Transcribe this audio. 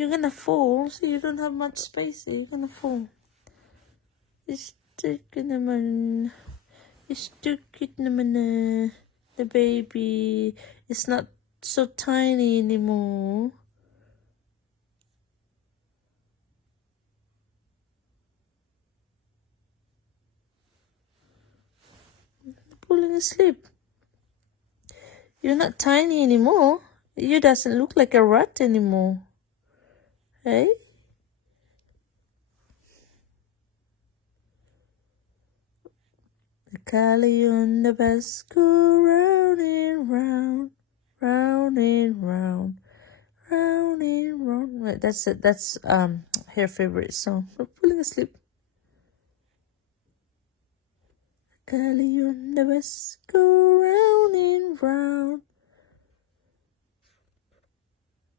you're gonna fall. So you don't have much space. You're gonna fall. Istuk naman. Istuk naman na. The baby. It's not so tiny anymore. Falling asleep. You're not tiny anymore. You doesn't look like a rat anymore. Hey? Callie on the bus go round and round, round and round, round and round. Right, that's it. That's her favorite song. We're falling asleep. Callie on the bus go round and round,